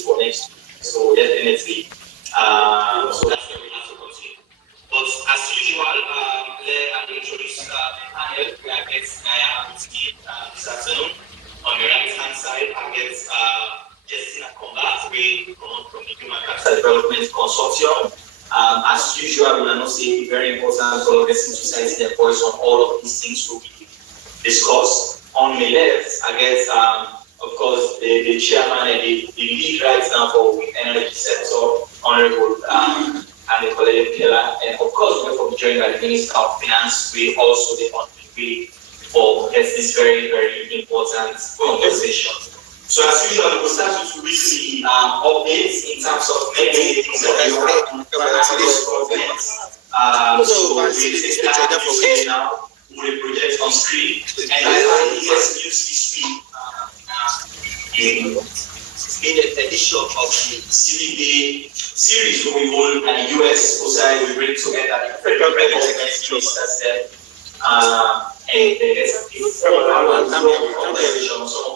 for next year. So definitely, so that's where we have to continue. But as usual, let me introduce the panel. We are guests Naya and Steve this afternoon. On the right hand side, I get Justina Combat, we come from the Human Capital Development Consortium. As usual, we are not saying very important for the society their voice on all of these things will be discussed. On the left, I guess, of course, the chairman and the lead right now for the energy sector, Honorable and the colleague Keller, and of course, we're from joined by the Minister of Finance. We also the way for this very, very important conversation. So as usual, we'll start with weekly updates in terms of many things that we have on this project. So we take that now, we project on screen, and I think yes, news this week in the edition of the Civic Day series where we hold at the US outside, we bring together the federal government ministers there. And there's some of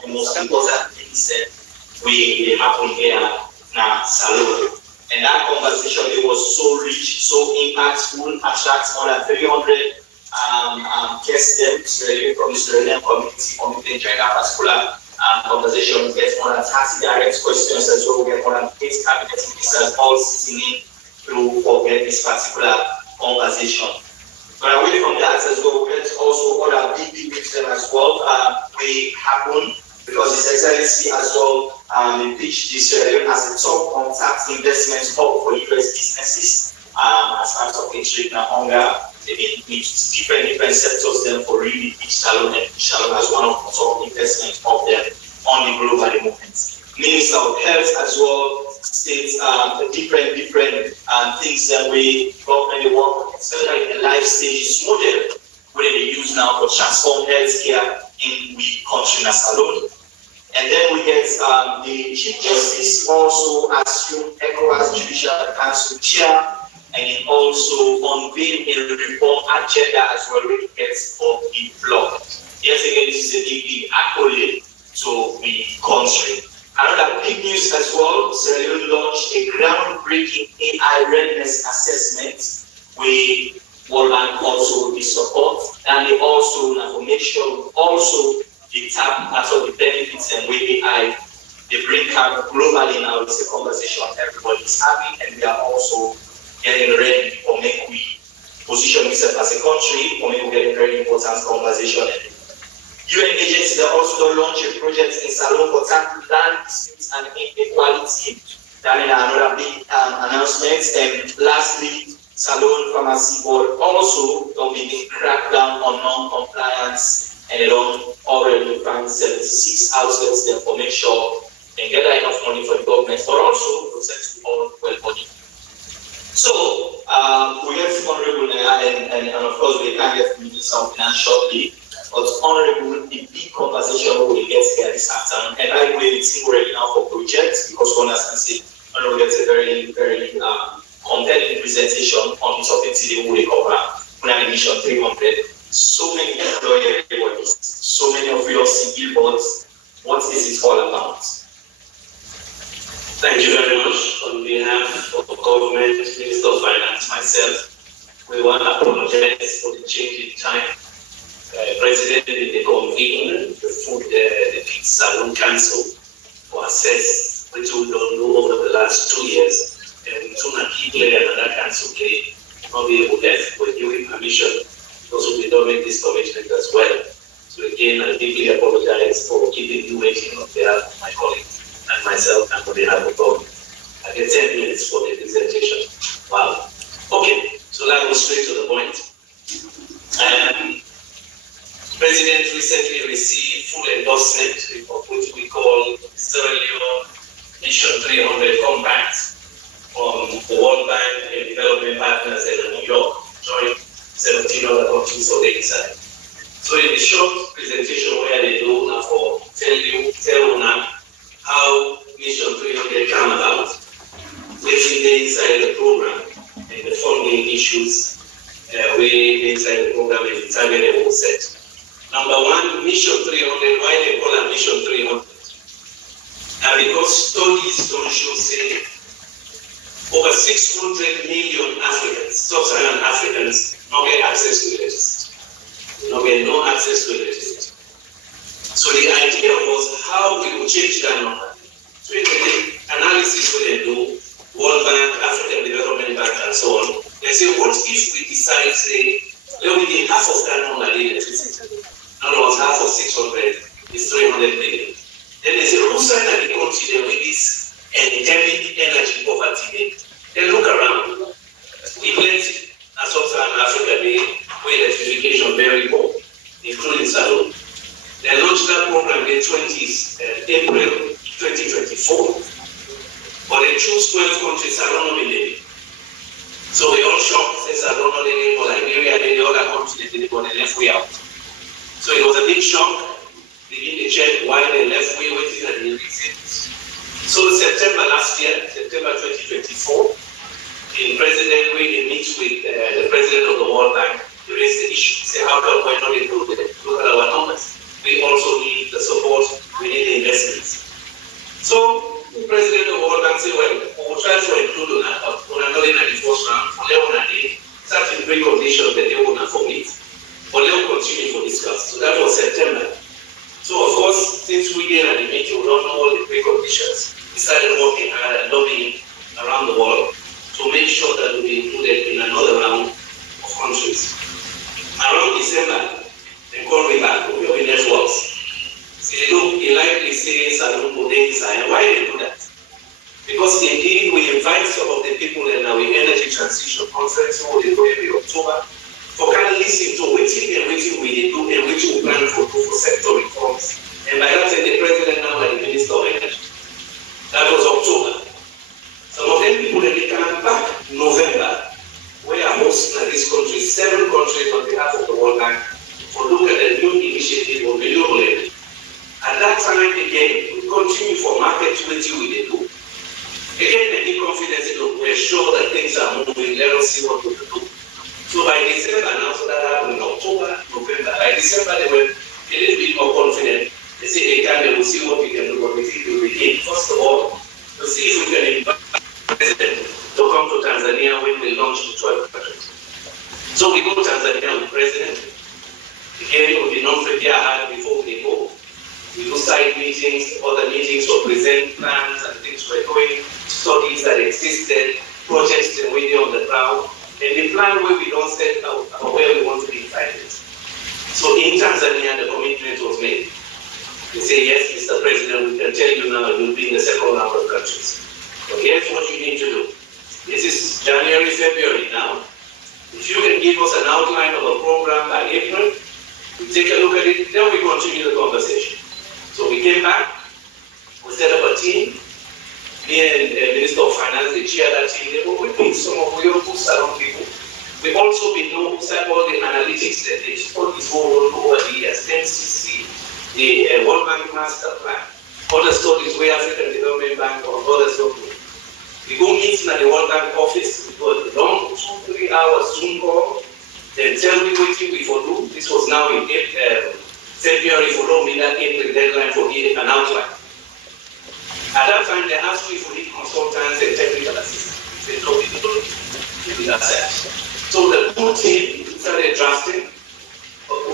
the most important things that we happen here now, Salon. And that conversation, it was so rich, so impactful, attracts more than 300 guests from the Australian community enjoying that particular conversation. We get more than 30 direct questions as well. We get more than 8 cabinet ministers all sitting in to forget this particular conversation. But away from that as well, we get also other big things as well. We happen because His Excellency as well pitched this year as a top contact investment hub for US businesses as part of a trade and hunger. They need different sectors then for really pitch Salon and Salon as one of the top investment of them on the global moment. Minister of Health as well states different things that we government work, especially in the life stages model, where they use now for transform healthcare in the country as alone. And then we get the Chief Justice also assumed ECOWAS Judicial Council Chair, and also unveil a reform agenda as well when it gets of the block. Yes, again, this is a big accolade to the country. Another big news as well, Sierra Leone launched a groundbreaking AI readiness assessment with World Bank also the support, and they also now make sure also they tap part of the benefits and way they bring out globally now. It's a conversation everybody's having, and we are also getting ready for make we position ourselves as a country for make we get a very important conversation. UN agencies are also launch a project in Salon for tackling land disputes and inequality. That is another big announcement. And lastly, Salon Pharmacy Board also will be cracked down on non-compliance, and they don't already find 76 outlets there for make sure they get enough money for the government, but also protect all well-bodied. So we have Honorable Naya, and of course we can get Minister of Finance shortly. But Honorable, the big conversation we will get here this afternoon. And by the way, the team already now for projects because one has said, Honorable gets a very, very compelling presentation on the topic today we will cover Plan Mission 300. So many employees, so many of you are seeing billboards. What is it all about? Thank you very much. On behalf of the government, Minister of Finance, myself, we want to apologize for the change in time. President did the convene the Feed Salon Council for assess, which we don't know over the last 2 years. And soon as he played another council came, not be able to left with giving permission because we don't make this commitment as well. So again, I deeply apologize for keeping you waiting on behalf of my colleagues and myself and on behalf of God. I get 10 minutes for the presentation. Wow. Okay, so let's go straight to the point. President recently received full endorsement of what we call Sierra Leone Mission 300 Compact from the World Bank and development partners in New York, joined 17 other countries on the inside. So in the short presentation where they do now for tell you now how Mission 300 came about, what's inside the program and the funding issues, way inside the program and the target they will set. Number one, Mission 300, why they call it Mission 300? And because studies don't 100 million Africans, sub-Saharan Africans, not get access to electricity. Not get no access to electricity. So the idea was how we would change that number. So in the analysis we they do, World Bank, African Development Bank, and so on, they say, what if we decide, say, let we get half of that number the electricity? In other words, half of 600 is 300 million. Then they say, who's in the country with this endemic energy poverty? Then look around. We plenty, as sub-Saharan Africa, where electrification very poor, including Salon. They launched that program in April 2024, but they chose 12 countries, Salon nominated. So we all shocked, say Salon nominated for Liberia, then the other countries they did it, but they left way out. So it was a big shock. Begin to check why they left way waiting and they reached it. So September last year, September 2024, in President, we meet with the president of the World Bank to raise the issue. Say, how come we're not included? Look at our numbers. We also need the support, we need the investments. So the president of the World Bank said, well, we'll try to include on another in the first round, for certain preconditions that they will not meet, but they will continue to discuss. So that was September. So of course, since we get at the meeting, we don't know all the preconditions. We started working hard and lobbying around the world to make sure that we'll be included in another round of countries. Around December, they call me back, we have networks. Say, look, he likely says, I don't know, why they do that? Because indeed, we invite some of the people in our energy transition conference, who they go every October, for kind of listen to everything we do and which we plan for sector reforms. And by that time, the president now and the minister of energy. That was October. Some of them people that they come back November, we are hosting in this country, 7 countries on behalf of the World Bank, for look at the new initiative of renewable energy. At that time, again, we continue for market until we do. Again, they give confidence, look, we're sure that things are moving, let us see what we can do. So by December, now, so that happened in October, November, by December, they were a little bit more confident. They say, hey, we will see what we can do, what we think we will begin. First of all, to see if we can invite the president to come to Tanzania when we launch the 12 countries. So we go to Tanzania with the president. Again, we'll be non-prepared hard before we go. We do side meetings, other meetings to present plans and things we're doing, studies that existed, projects that we do on the ground, and the plan where we don't set out where we want to be invited. So in Tanzania, the commitment was made. They say, yes, Mr. President, we can tell you now you'll be in the second round of countries. But here's what you need to do. This is January, February now. If you can give us an outline of a program by April, we take a look at it, then we continue the conversation. So we came back, we set up a team. Me and the Minister of Finance, they chair that team. We picked some of your Salon people. We also been known who set all the analytics that they studies over the years, MCC, the World Bank Master Plan, other studies where African Development Bank or others don't do. We go meeting at the World Bank office, we go a long 2-3 hours Zoom call, then tell me what we for do. This was now in February, follow me that April deadline for giving an outline. At that time, they asked me if we need consultants and technical assistance. They told me to do that. So the whole team started drafting,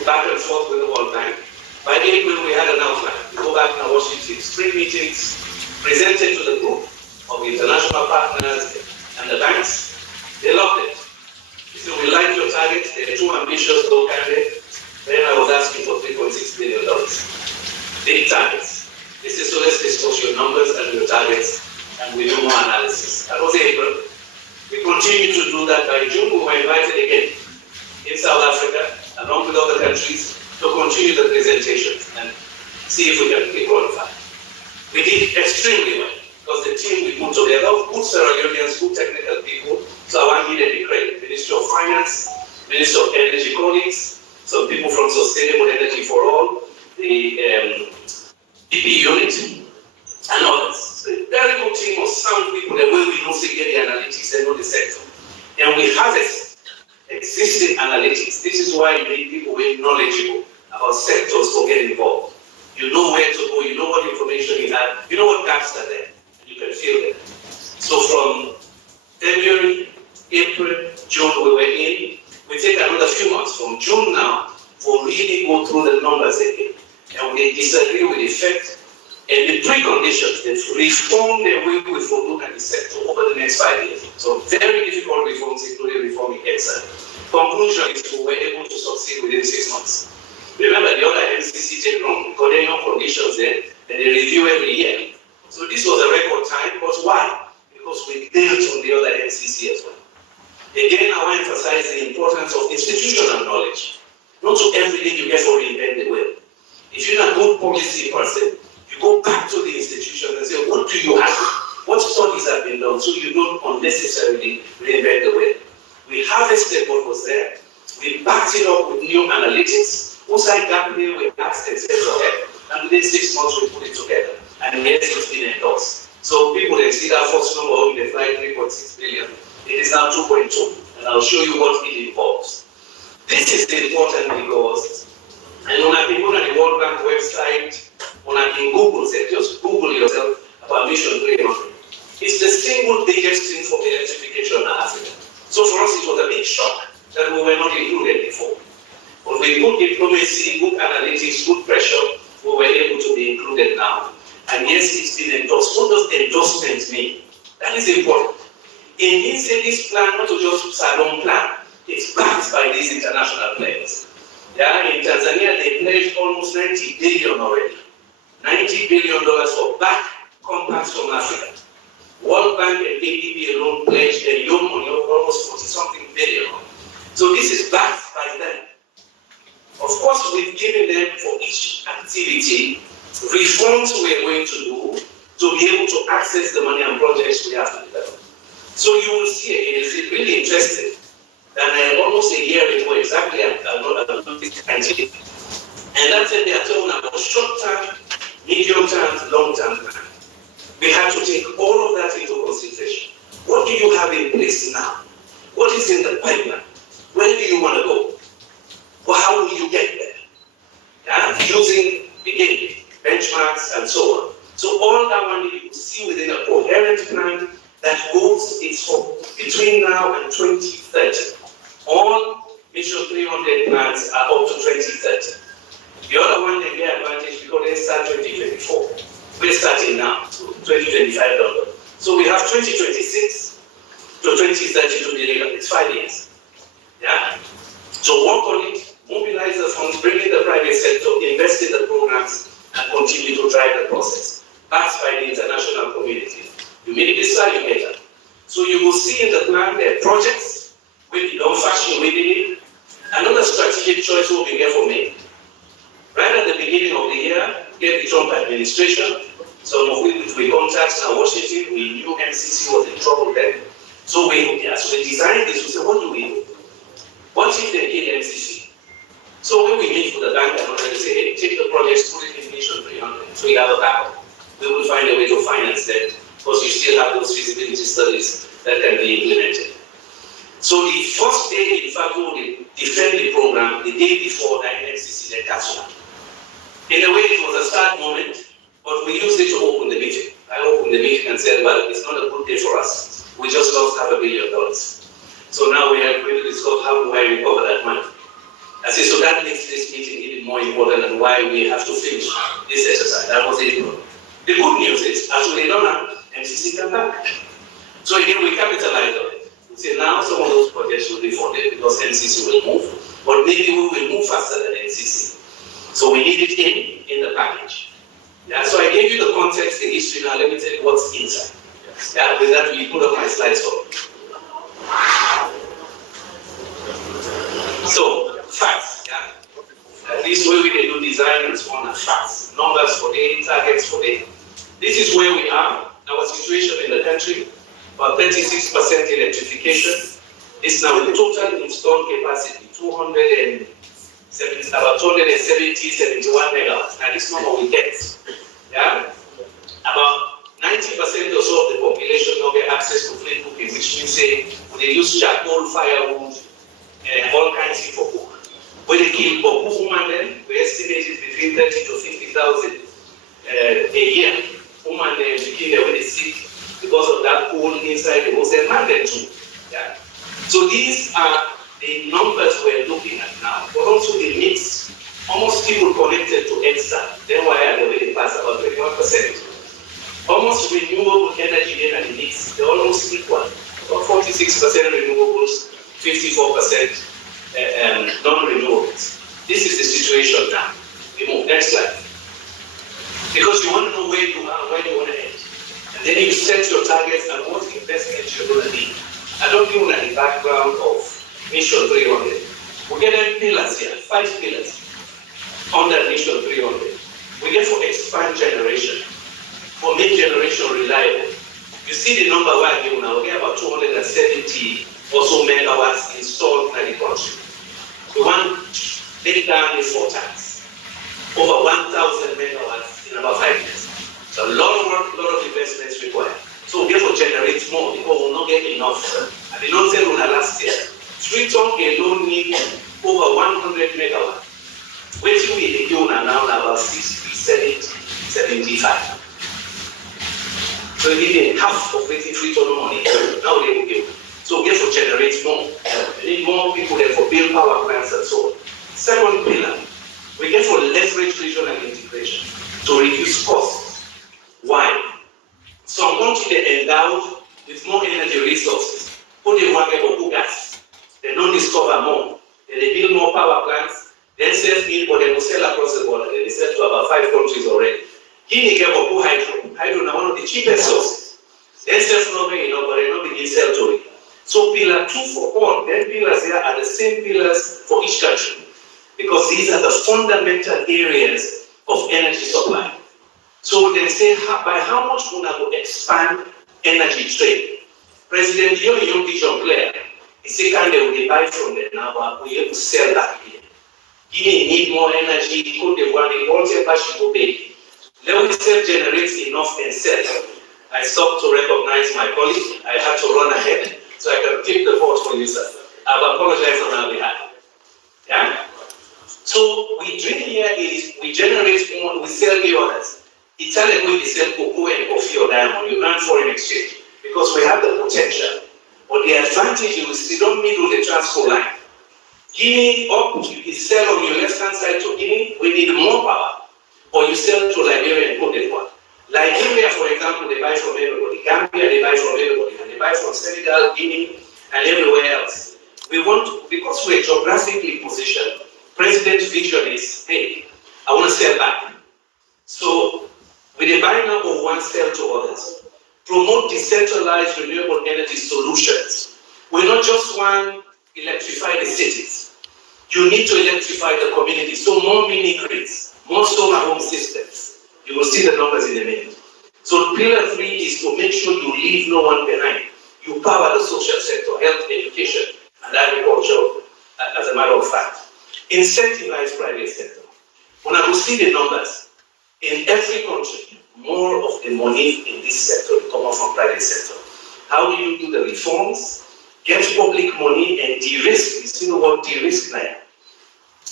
back and forth with the World Bank. By April, we had an outline. We go back to Washington, spring meetings, presented to the group of international partners and the banks. They loved it. They said, we like your targets. They're too ambitious, low candidates. Then I was asking for $3.6 billion. Big targets. They said, so let's discuss your numbers and your targets, and we do more analysis. That was April. We continue to do that. By June, we were invited again in South Africa, along with other countries, to continue the presentations and see if we can be qualified. We did extremely well, because the team we put together, good Sierra Leoneans, good technical people, so I needed the credit. Ministry of Finance, Ministry of Energy colleagues, some people from Sustainable Energy for All, the PP unit, and others. So a very good team of sound people, the way we know get the analytics and know the sector. And we harvest existing analytics. This is why you need people who are knowledgeable about sectors to get involved. You know where to go, you know what information you have, you know what gaps are there, and you can fill them. So from February reform the way we look at the sector over the next 5 years. So very difficult reforms, including reforming EXA. Conclusion is we were able to succeed within 6 months. Remember, the other MCC take long because there are no conditions there, and they review every year. So this was a record time, but why? Because we built on the other MCC as well. Again, I want to emphasize the importance of institutional knowledge. Not to everything you get to reinvent the wheel. If you're not a good policy person, you go back to the institution and say, what do you have? What studies have been done? So you don't unnecessarily reinvent the wheel. We harvested what was there. We backed it up with new analytics. Outside that day, we asked and said, okay, and within 6 months, we put it together. And yes, it's been endorsed. So people, they see that first number of the flight 3.6 billion. It is now 2.2, and I'll show you what it involves. This is important because, and when I can go on the World Bank website, when I can Google it, just Google yourself about Mission 300. It's the single biggest thing for electrification in Africa. So for us, it was a big shock that we were not included before. But with good diplomacy, good analytics, good pressure, we were able to be included now. And yes, it's been endorsed. What does endorsement mean? That is important. It means that this plan, not to just salon plan, it's backed by these international players. Yeah, in Tanzania, they pledged almost 90 billion already. $90 billion for back compacts from Africa. World Bank and ADB alone pledged a young money of almost 40-something billion. So this is backed by them. Of course, we've given them for each activity reforms we are going to do to be able to access the money and projects we have to develop. So you will see it is really interesting that almost a year ago exactly, and that's when they are talking about short-term, medium-term, long-term plan. We have to take all of that into consideration. What do you have in place now? What is in the pipeline? Where do you want to go? Well, how will you get there? Yeah? Using, again, benchmarks and so on. So all that one you will see within a coherent plan that goes is for between now and 2030. All Mission 300 plans are up to 2030. The other one, they get advantage because they start 2024. We're starting now, so 2025. So we have 2026 to 2030 to deliver. It's 5 years. Yeah. So work on it, mobilize the funds, bring in the private sector, invest in the programs, and continue to drive the process. Backed by the international community. You make it this far, you get that. So you will see in the plan there are projects with the non-fashion within it. Another strategic choice will be careful made. Right at the beginning of the year, get the Trump administration, some of which we contacted in Washington, we knew MCC was in trouble then. So we designed this, we said, what do we do? What if they kill MCC? So when we meet with the bank and they say, hey, take the projects, put it in Mission 300, so we have a backup. We will find a way to finance them, because you still have those feasibility studies that can be implemented. So the first day, in fact, we will defend the program the day before the NCC then catch up. In a way, it was a start moment, but we used it to open the meeting. I opened the meeting and said, well, it's not a good day for us. We just lost $500 million. So now we are going to discuss how do I recover that money. I said, so that makes this meeting even more important and why we have to finish this exercise. That was it. The good news is, as we don't have, MCC come back. So again, we capitalize on it. We say now some of those projects will be funded because MCC will move, but maybe we will move faster than MCC. So we need it in the package. Yeah, so I gave you the context, the history. Now let me tell you what's inside. Yeah, with that we put up my slides for. So facts. Yeah. This way we can do design and so on and facts. Numbers for day, targets for day. This is where we are. Our situation in the country. About 36% electrification. This now the total installed capacity, about 71 megawatts. Now this number we get. Yeah? About 90% or so of the population don't get access to clean cooking, which means they use charcoal, firewood, and all kinds of for cook. When they kill for women, then we estimate it between 30 to 50,000 a year. Women begin when they sick because of that cold inside the house, and man then too. Yeah. So these are the numbers we're looking at now, but also the mix. Almost people connected to EXA. Then why are they already past about 21%? Almost renewable energy in the mix, they're almost equal. About 46% renewables, 54% non-renewables. This is the situation now. We move, next slide. Because you want to know where you are, where you want to end. And then you set your targets and what investment you're going to need. I don't give you the background of Mission 300. We get them pillars here, 5 pillars under Mission 300. We get for expand generation, for make generation reliable. You see the number we're giving now, we get about 270 or so megawatts installed in the country. We want to break down the 4 times, over 1,000 megawatts in about 5 years. So a lot of work, a lot of investments required. So we have to generate more because we will not get enough. I did not tell you last year. Triton alone need over 100 megawatts. Waiting we the now about 60, 70, 75. So we need half of waiting Triton money. Now they will give. So we have to generate more. We need more people there for build power plants and so on. Second pillar, we get for leverage regional integration to reduce costs. Why? Some countries they endowed with more energy resources. Put the market for gas. They don't discover more. Then they build more power plants. Then sell meal, but they will sell across the border. They sell to about 5 countries already. Guinea get for hydro. Hydro is one of the cheapest sources. Then sell not very enough, but they don't begin sell to it. So pillar 2 for all. Then pillars here are the same pillars for each country. Because these are the fundamental areas of energy supply. So they say, by how much we will expand energy trade? President Leone vision clear. He said, can they buy from them now, but we have to sell that here. Guinea need more energy, Cote d'Ivoire, the whatever she go pay. Let me self-generate enough and sell. I stopped to recognize my colleague. I had to run ahead so I can take the vote for you, sir. I've apologized on our behalf. Yeah? So we drink here is we generate more, we sell the others. Italian we sell cocoa and coffee or diamond, you earn foreign exchange because we have the potential. But the advantage is we don't middle the transport line. Guinea up, you sell on your left-hand side to Guinea, we need more power. Or you sell to Liberia and Cote d'Ivoire. Liberia, for example, they buy from everybody. Gambia, they buy from everybody. And they buy from Senegal, Guinea, and everywhere else. We want to, because we're geographically positioned, President's vision is, hey, I want to sell back. So, with the buying up of one, sell to others. Promote decentralized renewable energy solutions. We not just want to electrify the cities. You need to electrify the community. So more mini grids, more solar home systems. You will see the numbers in a minute. So pillar 3 is to make sure you leave no one behind. You power the social sector, health, education, and agriculture, as a matter of fact. Incentivize private sector. When I will see the numbers, in every country, more of the money in this sector will come out from private sector. How do you do the reforms? Get public money and de-risk. You see the word de-risk now.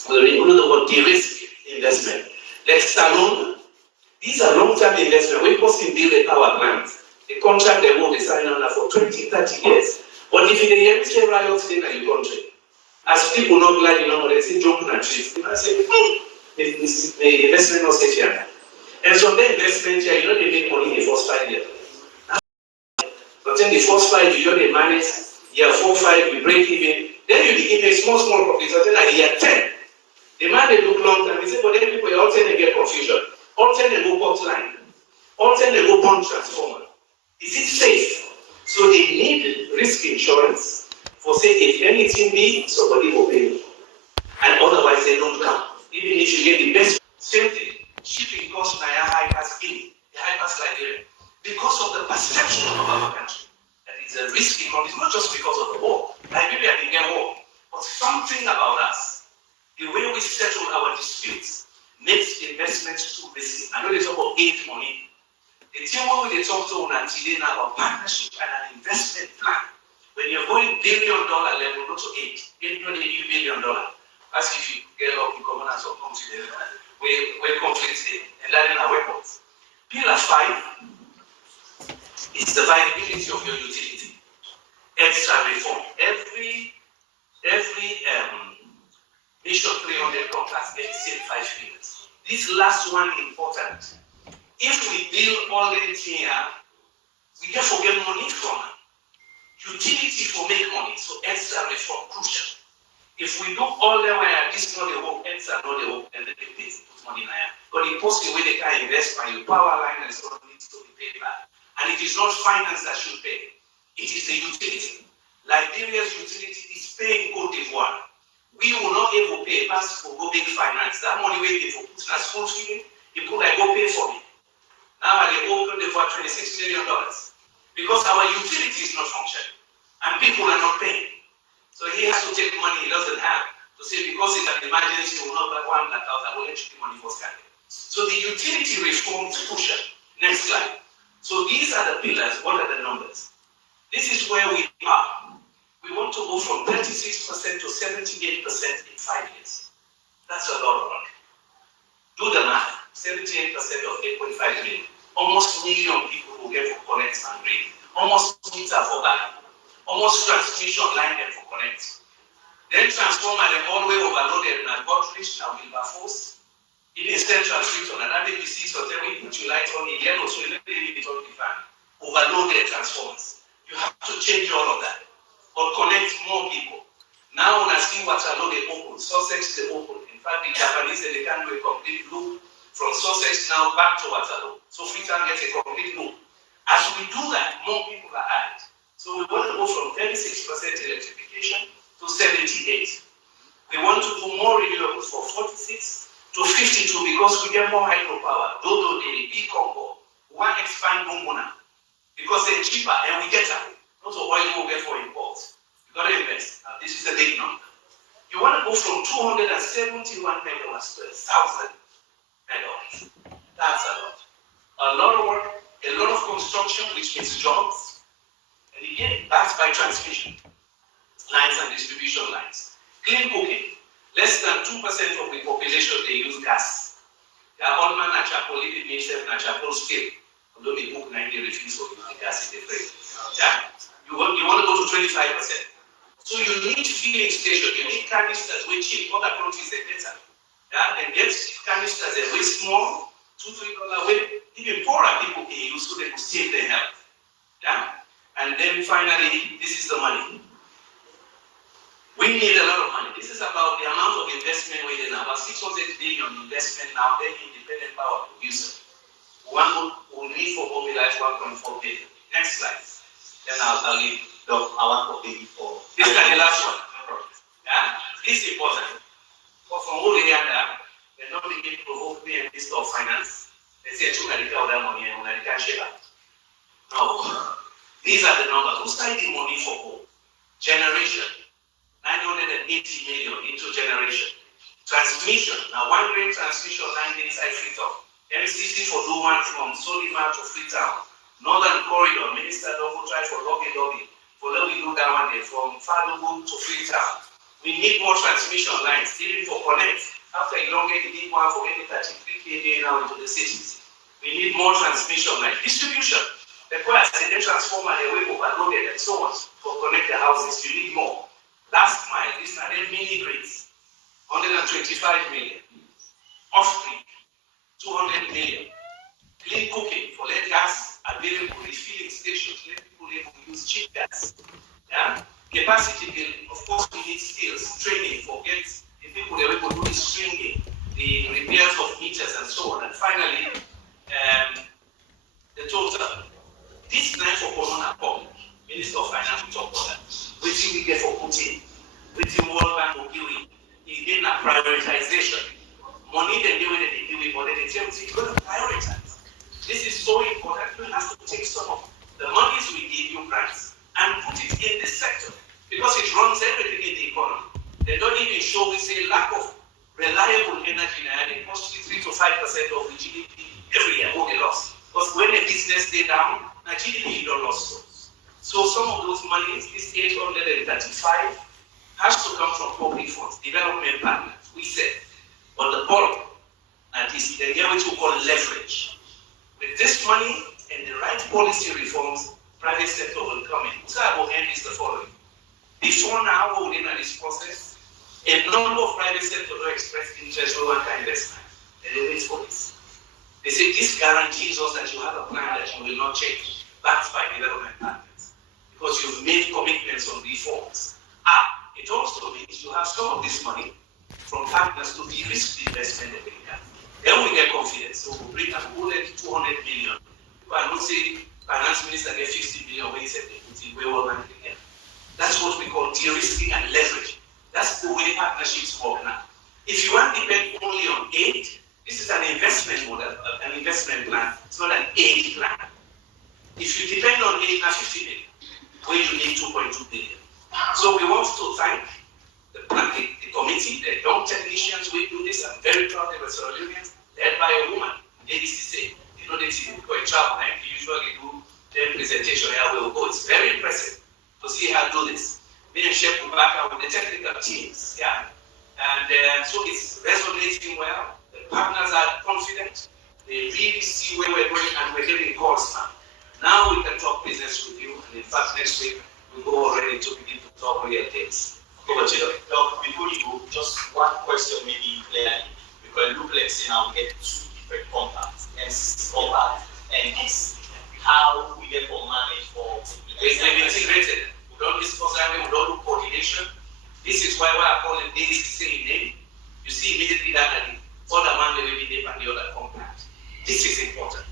We include the word de-risk investment. Like Salon, these are long-term investment. When person build a power plant, the contract they will be signing on for 20, 30 years. But if you hear say riots in your country, as people not glad, they say jumping and trees. I say, the investment not safe here. And so the investment here, they make money in the first 5 years. But then the first 5 years, they manage, year 4, 5, we break even. Then you begin a small profits. And then at year 10, the man they look long time. They say, but then people all tend to get confusion. All tend to go port line. All tend to go pump transformer. Is it safe? So they need risk insurance for say if anything be, somebody will pay. And otherwise they don't come. Even if you get the best, same thing. Shipping costs now high as Guinea, the high as Liberia. Because of the perception of our country. That it's a risky country, not just because of the war. Liberia didn't get war. But something about us, the way we settle our disputes, makes investments too risky. I know they talk about aid money. The team where they talk to until now about partnership and an investment plan. When you're going $1 billion level, not to $8 billion. As if you get up in commanders or come together. We're conflicted and that in our weapons. Pillar 5 is the viability of your utility. Extra reform. Every Mission 300 contracts get the same 5 pillars. This last one important If we build all the here, we can forget money from it. Utility for make money, so extra reform crucial. If we do all the way, this not the hope, extra not the hope, and then they put money in there. But the post the way they can invest by your power line and so on needs to be paid back. And it is not finance that should pay. It is the utility. Liberia's utility is paying Cote d'Ivoire. We will not able to pay pass for go big finance. That money we pay for putting a school fee, people like go pay for me. Now they open the for $26 million because our utility is not functioning and people are not paying. So he has to take money he doesn't have to say because it's an emergency, will not that one that I will let you money for scanning. So the utility reform is crucial. Next slide. So these are the pillars. What are the numbers? This is where we are. We want to go from 36% to 78% in 5 years. That's a lot of work. Do the math. 78% of 8.5 million. Almost million people who get for connect and read. Almost meter for that. Almost transmission line them for connect. Then transformer them all the way overloaded and got reached now Wilberforce. Even central street on another DC so then we put your light on in yellow so you never leave it on the fan. Overloaded transformers. You have to change all of that. But connect more people. Now when I see Waterloo they open, Sussex they open. In fact the Japanese they can't do a complete loop from Sussex now back to Waterloo. So Freetown gets a complete loop. As we do that, more people are added. So we want to go from 36% electrification to 78. We want to do more renewables for 46 to 52 because we get more hydropower. Dodo Day, B Congo. We want to expand Bumuna because they're cheaper and we get them. Not to oil we get for imports. You got to invest. Now, this is a big number. You want to go from 271 megawatts to 1,000 megawatts. That's a lot. A lot of work, a lot of construction, which means jobs. And again, that's by transmission lines and distribution lines. Clean cooking. Less than 2% of the population they use gas. They are all man natural, living themselves natural skill. Although they cook 90 refuse to use the gas in the fridge. Yeah? You want to go to 25%. So you need filling station, you need canisters which cheap, other countries they better. Yeah? And get canisters they way small, $2-3 weight. Even poorer people can use so they can save their health. Yeah? And then finally, this is the money. We need a lot of money. This is about the amount of investment we need now. About 600 billion investment now, then independent power producer. One will need for mobilize 1.4 billion. Next slide. Then I'll leave I want to be for. This is the last one. Yeah? This is important. But from all the other, they're not beginning to provoke me and Minister of Finance. They say, "Two money and I can't share that." No. These are the numbers. Who's the money for who? Generation. 980 million into generation. Transmission. Now, one great transmission line inside Freetown. MCC for do one from Solima to Freetown. Northern Corridor. Minister Dogo try for Lobby. For let we do that one day from Fadogo to Freetown. We need more transmission lines, even for connect. After a long get the big one for getting 33 kVA now into the cities. We need more transmission lines. Distribution. The requires a transformer, a way overloaded and so on for connect the houses. You need more. Last mile, these are the mini grids. 125 million. Off-grid, 200 million. Clean cooking for let gas available, refilling stations, let people able to use cheap gas. Yeah? Capacity building, of course we need skills, training for get the people that able to do the stringing, the repairs of meters and so on. And finally, the total. This line for Corona Pop, Minister of Finance will talk about that. What do we get for Putin? What do World Bank will do it? Again, a prioritization. Money they do it, they do it, but they tell you, you're going to prioritize. This is so important. You have to take some of the monies we give you grants and put it in this sector because it runs everything in the economy. They don't even show, we say, lack of reliable energy and it costs 3 to 5% of the GDP every year, what they lost. Because when a business stay down, the GDP don't lose. So some of those monies, this 835, has to come from public funds, development partners, we said. But the bulk, and this the area which we call leverage. With this money and the right policy reforms, private sector will come in. So I will end is the following. Before now, we will end this process. A number of private sector will express interest for one kind of investment. And they wait for this. They say this guarantees us that you have a plan that you will not change, backed by development partners, because you've made commitments on reforms. It also means you have some of this money from partners to de-risk the investment that we have. Then we get confidence. So we bring an bullet 200 million. People are not saying finance minister get 50 million when he said they put in way more money again. That's what we call de-risking and leveraging. That's the way partnerships work now. If you want to depend only on aid, this is an investment model, an investment plan. It's not an aid plan. If you depend on aid, now 50 million, where you need 2.2 billion. So we want to thank the committee, the young technicians who do this. I'm very proud they were Sierra-Leoneans, led by a woman, ADCC. You know, they go in travel, right? They usually do their presentation, how we will go. It's very impressive to see how to do this. Me and Chef Ubaka with the technical teams, yeah? And so it's resonating well. The partners are confident. They really see where we're going, and we're getting calls now. Now we can talk business with you, and in fact, next week, we'll go already to begin to talk real things. Over to you. Doc, before you go, just one question maybe clearly, because it looks like say now we get two different compacts, MCC compact and this. How we get for manage for it's integrated. We don't discuss that, we don't do coordination. This is why I call it ADCC name. You see immediately that the other man will be name and the other compact. This is important.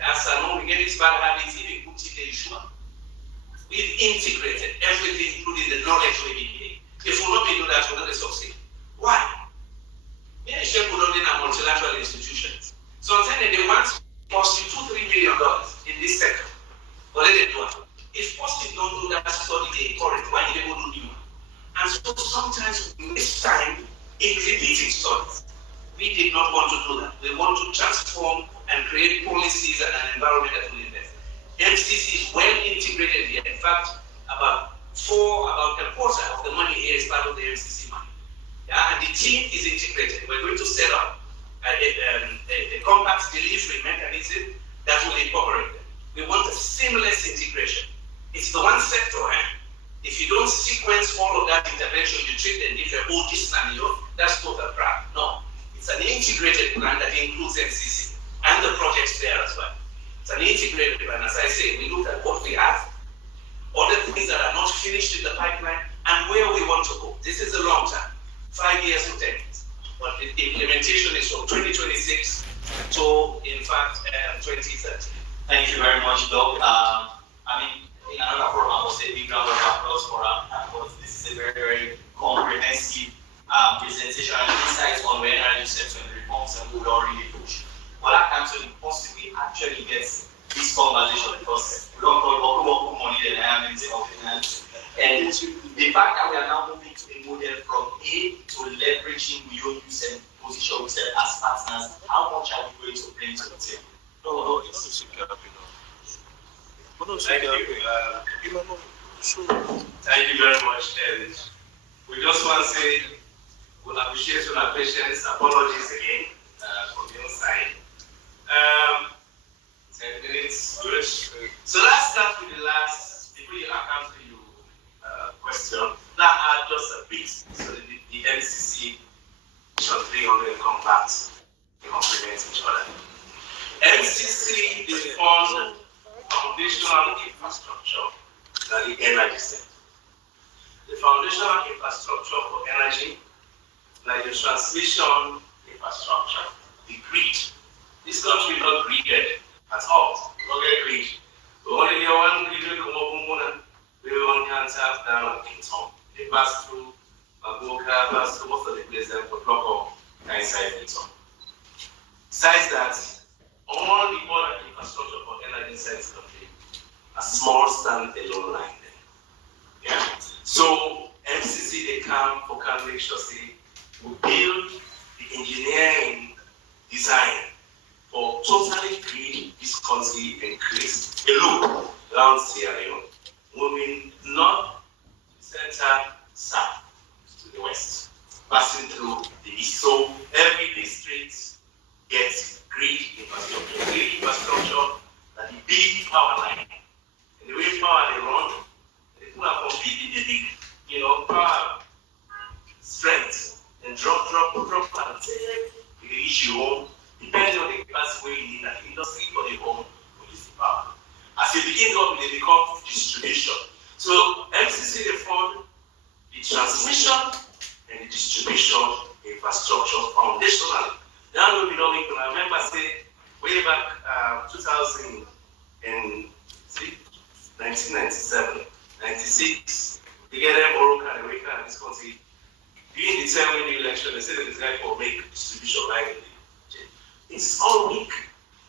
As I know, we get this bad habits, even put in the issue. We've integrated everything, including the knowledge we need. If we not do that, we're not succeed. Why? Many Shell would only have multilateral institutions. Sometimes they want to cost you $2-3 million in this sector. But let them do it. If positive don't do that study, they encourage. Why did they go do new one? And so sometimes we waste time in repeating studies. We did not want to do that. We want to transform and create policies and an environment that will invest. MCC is well integrated here. In fact, about a quarter of the money here is part of the MCC money. Yeah, and the team is integrated. We're going to set up a compact delivery mechanism that will incorporate them. We want a seamless integration. It's the one sector, If you don't sequence all of that intervention, you treat them different. Oh, this and that's total crap. No, it's an integrated plan that includes MCC and the projects there as well. It's an integrated plan. As I say, we look at what we have, other things that are not finished in the pipeline, and where we want to go. This is a long time, 5 years to 10 years. But the implementation is from 2026 to, in fact, 2030. Thank you very much, Doc. In another forum, I will say big round of applause for but this is a very, very comprehensive presentation and insights on where energy sector and the reforms and we would already push. But I can't tell you possibly actually gets this conversation because we don't call what money that I am in the finance. And the fact that we are now moving to a model from A to leveraging beyond use and position ourselves as partners, how much are we going to bring to the table? Thank you very much, David. We just want to say we'll appreciate your patience. Apologies again from your side. 10 minutes, good. So let's start with the last, before you come to your question. That are just a bit, so the MCC, 300 compacts, complement each other. MCC is on foundational infrastructure that the energy sector. The foundational infrastructure for energy, like the transmission infrastructure, the grid. This country is not gridded at all. We don't get grid. We only get one grid, we only can tap down at Kingston. They pass through Magoka, pass through most of the places for proper inside Kingston. Besides that, all the other infrastructure for energy inside the country are small stand-alone line. Yeah. So MCC they come for can make sure say we build the engineering design for totally green this country and create a loop around Sierra Leone, moving north, center, south to the west, passing through the east. So every district gets grid infrastructure. Grid infrastructure that the big power line. And the way power they run, they put up from big, power strength and drop and take the issue home, depending on the capacity where you need an industry for the home to use the power. As you begin up, they become distribution. So MCC they fund the transmission and the distribution infrastructure foundationally. That will be done. I remember say way back 1997, 96, they get them Morocco and America and this country. During the time when the election, they said that this guy will make distribution line. It's all weak.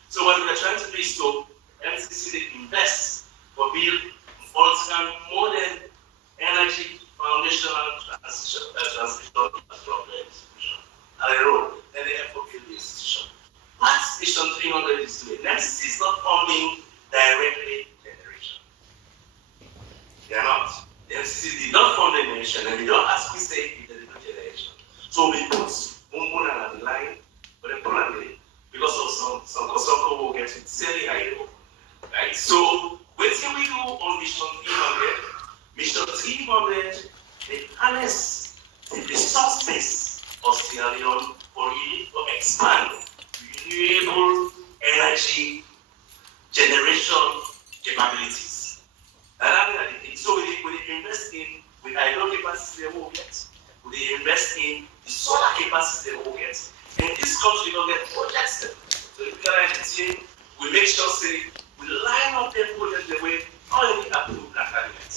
So what we are trying to do is to MCC they invest for build modern energy foundational transmission distribution. And a road, then they have to build the institution. What Mission 300 is doing, MCC is not funding directly generation. They are not. The MCC did not fund the nation, and we don't ask we say if there is no generation. So we put Mumbuna on the line, but they put on the line because of some Kosoko will get it very high. Right? So what can we do on Mission 300? Mission 300, they harness the resource base of Sierra Leone for expand renewable energy generation capabilities. So we invest in the hydro capacity they will get. We invest in the solar capacity they will get. And this country don't get projects. So we make sure say we line up their projects the way already approved and candidates.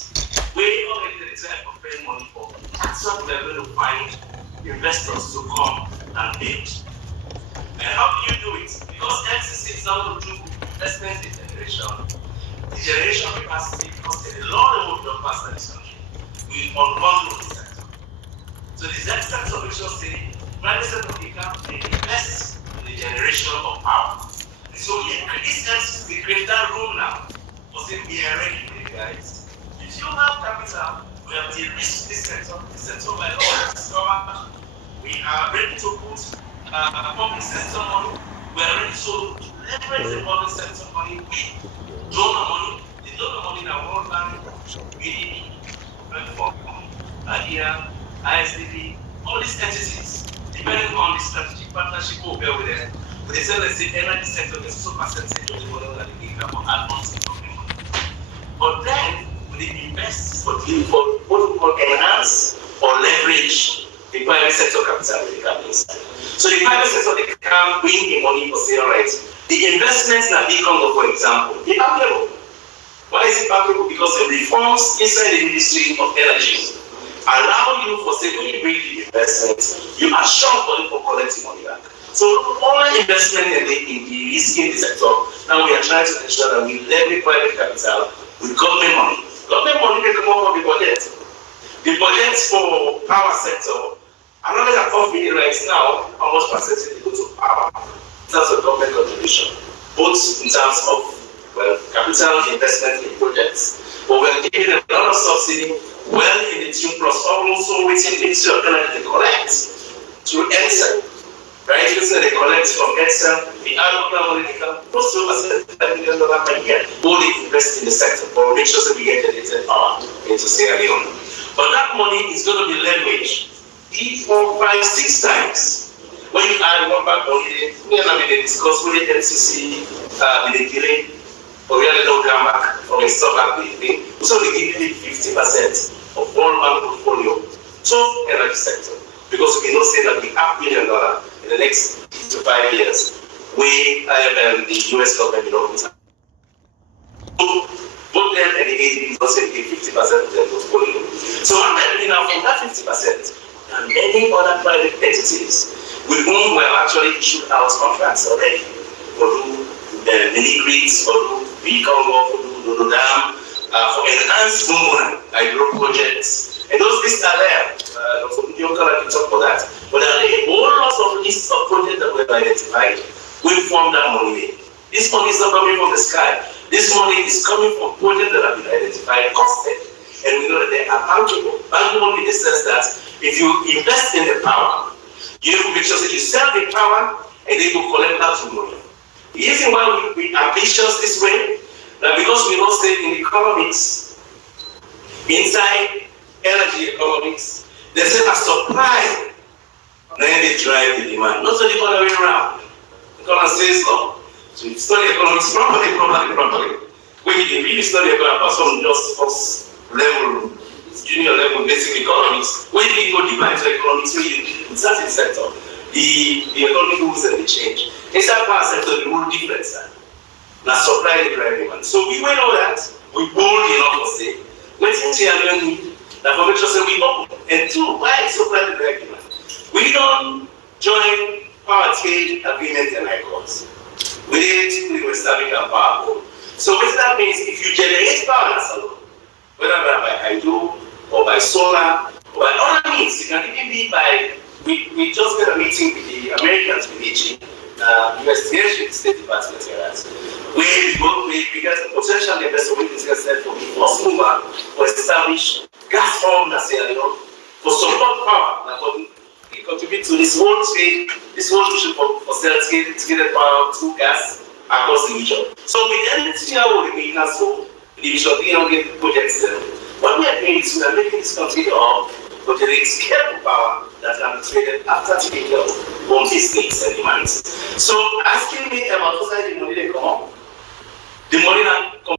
We already decided to pay money for. That's what we're going to find investors to come and build. And how do you do it? Because MCC is not going to do investment in generation. The generation capacity, because there's a lot of work done past in this country, we unbundle the sector. So the next sector we should say, private sector they invest in the generation of power. And so this MCC they create that room now. For saying we are ready, guys. If you have capital, we have de-risked this sector by law is covered. We are ready to put public sector money. We are ready to leverage the public sector money with donor money. The donor money in our World Bank, BDB, ADIA, ISDB, all these entities, depending on the strategic partnership we'll build with them. But they say let's say energy sector is also percentage of the model that they give for advanced economy money. But then they invest for what we call enhance or leverage the private sector capital with the companies. So the private sector they can bring in money for say, all right, the investments that they come up, for example, they are available. Why is it available? Because the reforms inside the Ministry of Energy allow you for say when you bring the investment, you are sure for collecting money back. So all investment in the sector, now we are trying to ensure that we leverage private capital with government money. Government money they come up from the budget. The budget for power sector, I'm not at $4 billion right now, how much percentage they go to power in terms of government contribution, both in terms of capital investment in projects. But we're giving a lot of subsidy well in the tune plus also waiting into your to collect through EDSA. Right? So they collect from EDSA, the other money they can close to $7 million per year. All they invest in the sector for make sure that we get dedicated power into Sierra Leone. But that money is going to be leveraged 4, 5, 6 times. When you add one back money, we are not going to discuss with the MCC, with the delay, but we are going to come back from a stop thing. So they give you 50% of all our portfolio to energy sector. Because we know say that we have $1 billion in the next 2 to 5 years, we the US government will not put both them and the ADB is also give 50% of their portfolio. So I'm letting now from that 50% and many other private entities with whom we have actually issued out contracts already for mini grids, for vehicle work, for dam, for enhanced Mumbuna hydro projects. And those lists are there. Dr. Ndioka can talk about that. But there are a whole lot of lists of projects that we have identified. We form that money. This money is not coming from the sky. This money is coming from projects that have been identified, costed, and we know that they are bankable. Bankable in the sense that if you invest in the power, you have to make sure that you sell the power and then you collect that money. The reason why we are ambitious this way, that because we don't stay in economics, inside energy economics, they say a supply, then they drive the demand. Not the other way around. The economy says no. So you study economics properly. When you really study economics, apart from just first level, junior level basic economics, when you go deeper into economics, when you deal with certain sector, the economic rules and the change. Inside power sector, the whole difference. Now supply the demand. So we went all that, we bold enough to say, when things here learning, the information say we open. And two, why supply the demand? We don't join power trade agreement and ICOs. We did establish a power board. So what that means, if you generate power as a load, whether by hydro or by solar or by other means, it can even be by, we just got a meeting with the Americans with AG, investigation State Department here, where we get a potential investor we discussed for first mover to establish gas farm as for support power that it contribute to this whole trade, this whole issue for self-scale to get power through gas across the region. So we then see how we can solve the division of the projects. What we are doing is we are making this country to generate scalable power that can be traded after taking care of both these needs and demands. So asking me about what's the money they come up, the money that comes.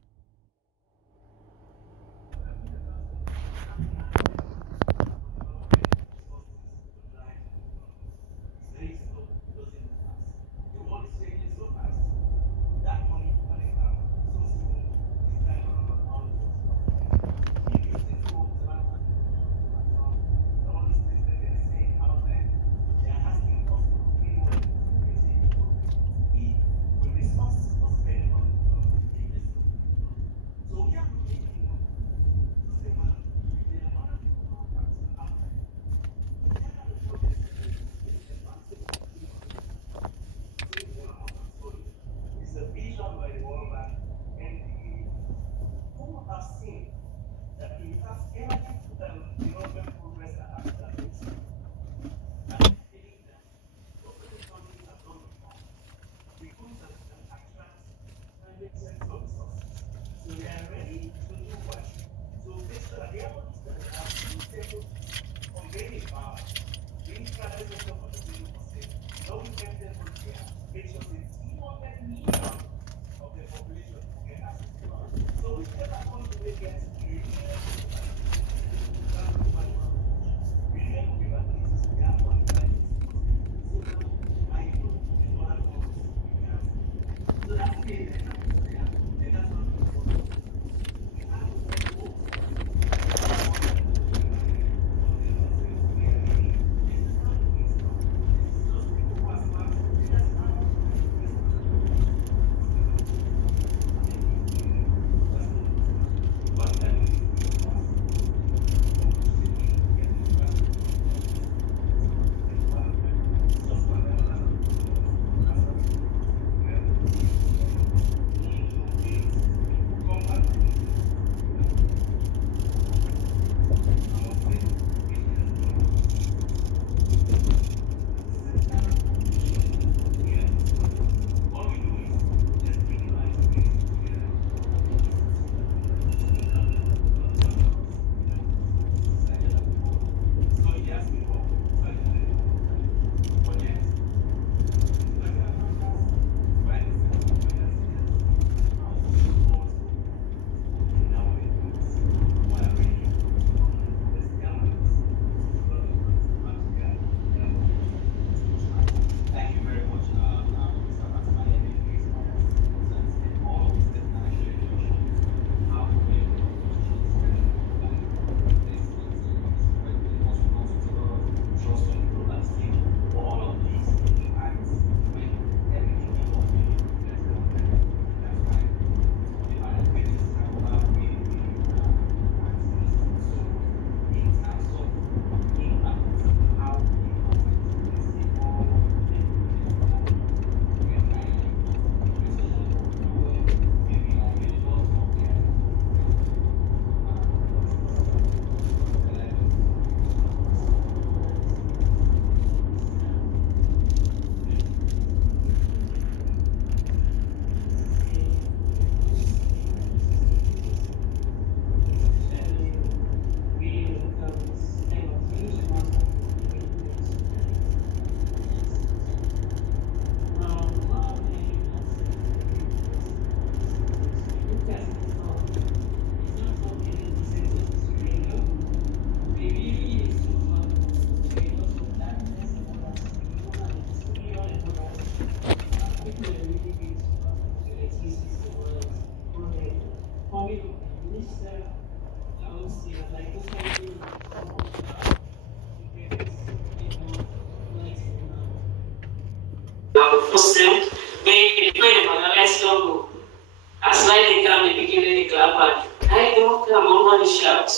them normally shout.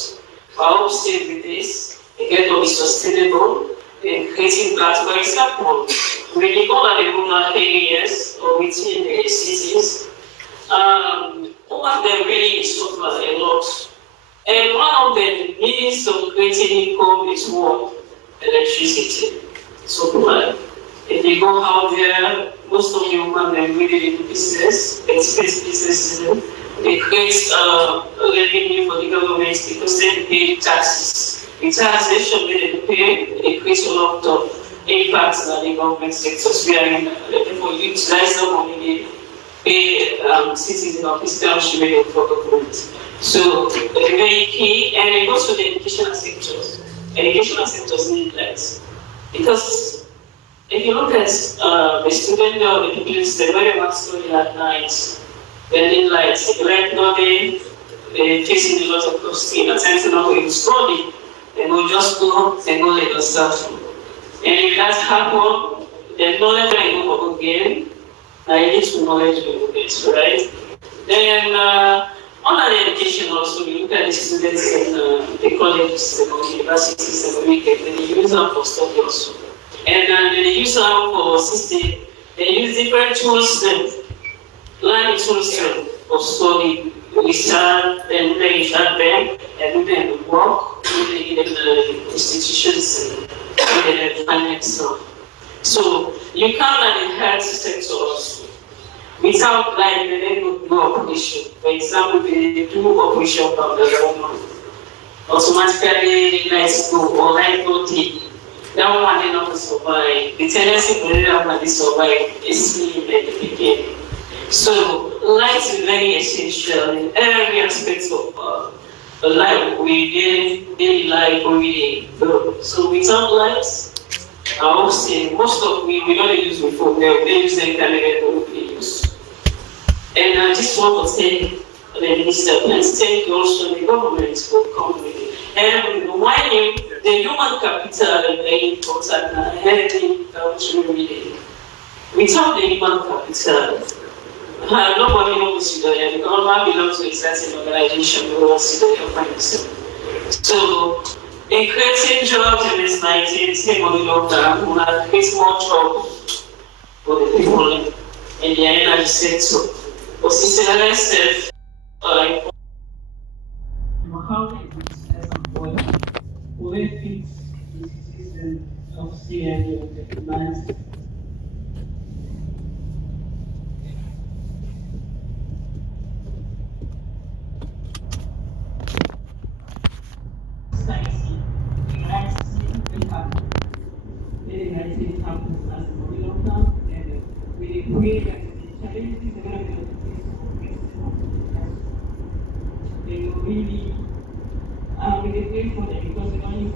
But I hope stay with this, again, to be sustainable, creating plans. For example, when you go at the rural areas or within the cities, all of them really suffer a lot. And one of the means of creating income is what? Electricity. So, if you go out there, most of you women are really in business, expense businesses, they create revenue for the government because they pay taxes. The taxation they pay, they create a lot of impacts on the government sectors. We are in, for utilize the money, they pay citizens of this country for government. So it's very key, and it goes to the educational sectors. Educational sectors need that. Because if you look at the student or the people, they very much study at night. They need lights. Right now they're facing a lot of costing. At times they're not going to study. They will just go and go like yourself. And if that happens, the knowledge I go again, I need to knowledge it, right? Then under the education also, we look at the students in the colleges and universities and we get they use them for study also. And they use them for system. They use different tools, learning tools for study. We start and they start them and then work in the institutions and the finance stuff. So you can't learn in health sector also. Without like the name do operation. For example, they do operation from the woman. Automatically lights go or light go deep. That one they not survive. The tendency for them to survive is in the beginning. So light is very essential in every aspect of life. We daily life we live. So without lights, I would say most of we don't use before. They use the internet we use. And I just want to thank the minister and thank also the government for coming with it. And when the human capital is very important and helping country really. Without the human capital, nobody knows the government. The government belongs to a certain organization who wants to finance. So, in creating jobs in this 19th money lockdown, we will create more jobs for the people in the energy sector. But since myself, how can business and work will it fit the system of CNA of the demands? Happens as a money lockdown, and we pray that the challenges are going to be they will really we pray for them because according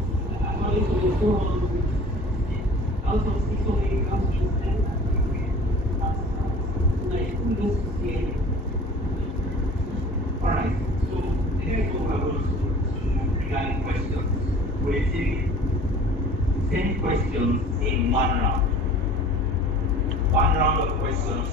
to the forum, out of 600 countries and like who goes to see it. Alright, so here we are going to regarding questions. We're taking 10 questions in one round. One round of questions.